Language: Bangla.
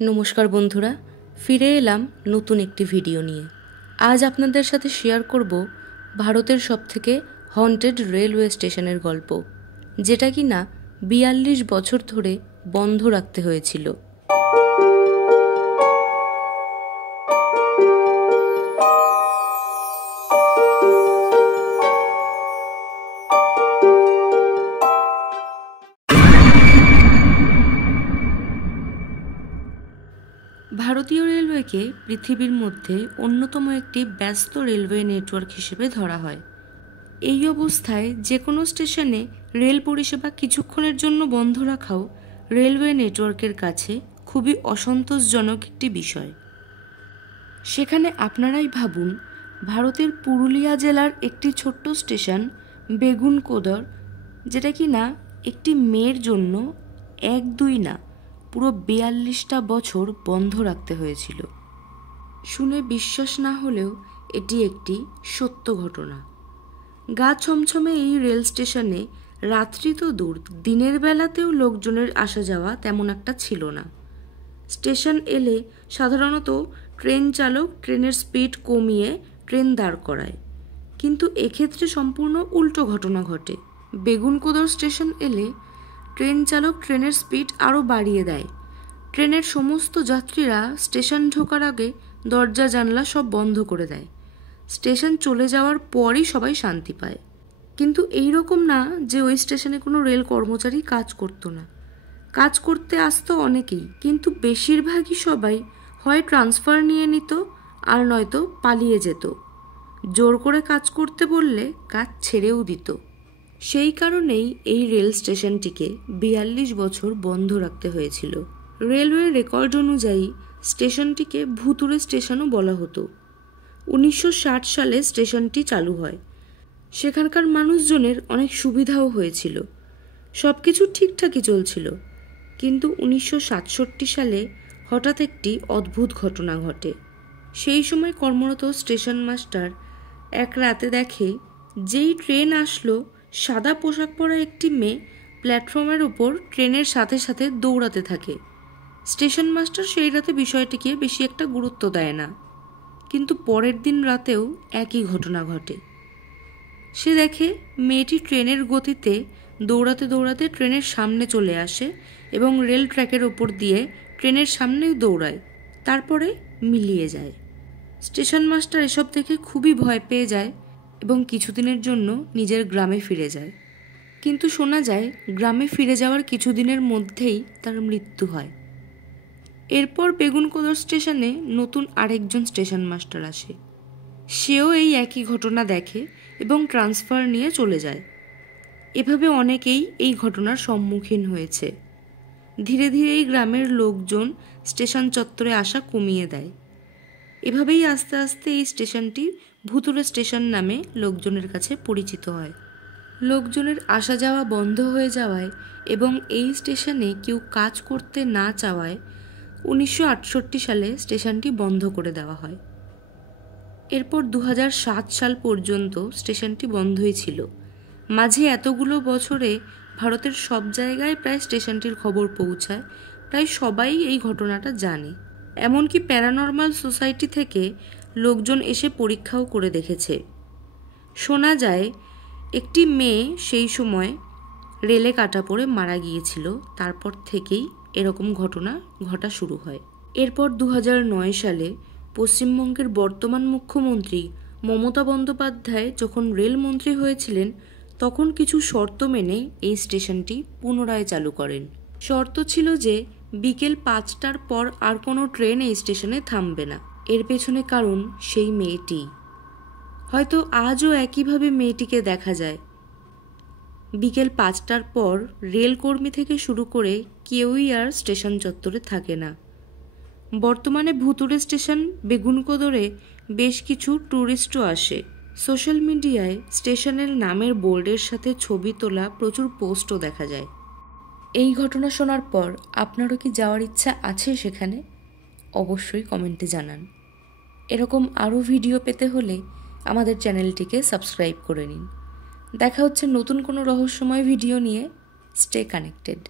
নমস্কার বন্ধুরা, ফিরে এলাম নতুন একটি ভিডিও নিয়ে। আজ আপনাদের সাথে শেয়ার করব ভারতের সবথেকে হন্টেড রেলওয়ে স্টেশনের গল্প, যেটা কিনা ৪২ বছর ধরে বন্ধ রাখতে হয়েছিল। ভারতীয় রেলওয়েকে পৃথিবীর মধ্যে অন্যতম একটি ব্যস্ত রেলওয়ে নেটওয়ার্ক হিসেবে ধরা হয়। এই অবস্থায় যে কোনো স্টেশনে রেল পরিষেবা কিছুক্ষণের জন্য বন্ধ রাখাও রেলওয়ে নেটওয়ার্কের কাছে খুবই অসন্তোষজনক একটি বিষয়। সেখানে আপনারাই ভাবুন, ভারতের পুরুলিয়া জেলার একটি ছোট্ট স্টেশন বেগুনকোদর, যেটা কিনা একটি মেয়ের জন্য ১-২ না, পুরো ৪২টা বছর বন্ধ রাখতে হয়েছিল। শুনে বিশ্বাস না হলেও এটি একটি সত্য ঘটনা। গা ছমছমে এই রেল স্টেশনে রাত্রি তো দূর, দিনের বেলাতেও লোকজনের আসা যাওয়া তেমন একটা ছিল না। স্টেশন এলে সাধারণত ট্রেন চালক ট্রেনের স্পিড কমিয়ে ট্রেন দাঁড় করায়, কিন্তু এক্ষেত্রে সম্পূর্ণ উল্টো ঘটনা ঘটে। বেগুনকোদর স্টেশন এলে ট্রেন চালক ট্রেনের স্পিড আরও বাড়িয়ে দেয়। ট্রেনের সমস্ত যাত্রীরা স্টেশন ঢোকার আগে দরজা জানলা সব বন্ধ করে দেয়। স্টেশন চলে যাওয়ার পরই সবাই শান্তি পায়। কিন্তু এই রকম না যে ওই স্টেশনে কোনো রেল কর্মচারী কাজ করতো না। কাজ করতে আসতো অনেকেই, কিন্তু বেশিরভাগই সবাই হয় ট্রান্সফার নিয়ে নিত আর নয়তো পালিয়ে যেত। জোর করে কাজ করতে বললে কাজ ছেড়েও দিত। সেই কারণেই এই রেল স্টেশনটিকে ৪২ বছর বন্ধ রাখতে হয়েছিল। রেলওয়ে রেকর্ড অনুযায়ী স্টেশনটিকে ভুতুড়ে স্টেশনও বলা হতো। ১৯৬০ সালে স্টেশনটি চালু হয়। সেখানকার মানুষজনের অনেক সুবিধাও হয়েছিল, সব কিছু ঠিকঠাকই চলছিল। কিন্তু ১৯৬৭ সালে হঠাৎ একটি অদ্ভুত ঘটনা ঘটে। সেই সময় কর্মরত স্টেশন মাস্টার এক রাতে দেখে যেই ট্রেন আসলো, সাদা পোশাক পরা একটি মেয়ে প্ল্যাটফর্মের ওপর ট্রেনের সাথে সাথে দৌড়াতে থাকে। স্টেশন মাস্টার সেই রাতে বিষয়টিকে বেশি একটা গুরুত্ব দেয় না, কিন্তু পরের দিন রাতেও একই ঘটনা ঘটে। সে দেখে মেয়েটি ট্রেনের গতিতে দৌড়াতে দৌড়াতে ট্রেনের সামনে চলে আসে এবং রেল ট্র্যাকের ওপর দিয়ে ট্রেনের সামনেই দৌড়ায়, তারপরে মিলিয়ে যায়। স্টেশন মাস্টার এসব দেখে খুবই ভয় পেয়ে যায় এবং কিছুদিনের জন্য নিজের গ্রামে ফিরে যায়। কিন্তু শোনা যায় গ্রামে ফিরে যাওয়ার কিছুদিনের মধ্যেই তার মৃত্যু হয়। এরপর বেগুনকোদর স্টেশনে নতুন আরেকজন স্টেশন মাস্টার আসে। সেও এই একই ঘটনা দেখে এবং ট্রান্সফার নিয়ে চলে যায়। এভাবে অনেকেই এই ঘটনার সম্মুখীন হয়েছে। ধীরে ধীরে এই গ্রামের লোকজন স্টেশন চত্বরে আসা কমিয়ে দেয়। এভাবেই আস্তে আস্তে এই স্টেশনটি ভুতুড়ে স্টেশন নামে লোকজনের কাছে পরিচিত হয়। লোকজনের আসা যাওয়া বন্ধ হয়ে যাওয়ায় এবং এই স্টেশনে কেউ কাজ করতে না চাওয়ায় ১৯৬৮ সালে স্টেশনটি বন্ধ করে দেওয়া হয়। এরপর ২০০৭ সাল পর্যন্ত স্টেশনটি বন্ধই ছিল। মাঝে এতগুলো বছরে ভারতের সব জায়গায় প্রায় স্টেশনটির খবর পৌঁছায়, প্রায় সবাই এই ঘটনাটা জানে। এমনকি প্যারানর্মাল সোসাইটি থেকে লোকজন এসে পরীক্ষাও করে দেখেছে। শোনা যায় একটি মেয়ে সেই সময় রেলে কাটা পড়ে মারা গিয়েছিল। তারপর থেকেই এরকম ঘটনা ঘটা শুরু হয়। এরপর ২০০৯ সালে পশ্চিমবঙ্গের বর্তমান মুখ্যমন্ত্রী মমতা বন্দ্যোপাধ্যায় যখন রেলমন্ত্রী হয়েছিলেন, তখন কিছু শর্ত মেনে এই স্টেশনটি পুনরায় চালু করেন। শর্ত ছিল যে বিকেল ৫টার পর আর কোনো ট্রেন এই স্টেশনে থামবে না। এর পেছনে কারণ সেই মেয়েটি। হয়তো আজও একইভাবে মেয়েটিকে দেখা যায়। বিকেল ৫টার পর রেলকর্মী থেকে শুরু করে কেউই আর স্টেশন চত্বরে থাকে না। বর্তমানে ভুতুড়ে স্টেশন বেগুনকোদরে বেশ কিছু ট্যুরিস্টও আসে। সোশ্যাল মিডিয়ায় স্টেশনের নামের বোর্ডের সাথে ছবি তোলা প্রচুর পোস্টও দেখা যায়। এই ঘটনা শোনার পর আপনারও কি যাওয়ার ইচ্ছা আছে সেখানে? অবশ্যই কমেন্টে জানান। এরকম আরও ভিডিও পেতে হলে আমাদের চ্যানেলটিকে সাবস্ক্রাইব করে নিন। দেখা হচ্ছে নতুন কোনো রহস্যময় ভিডিও নিয়ে। Stay connected.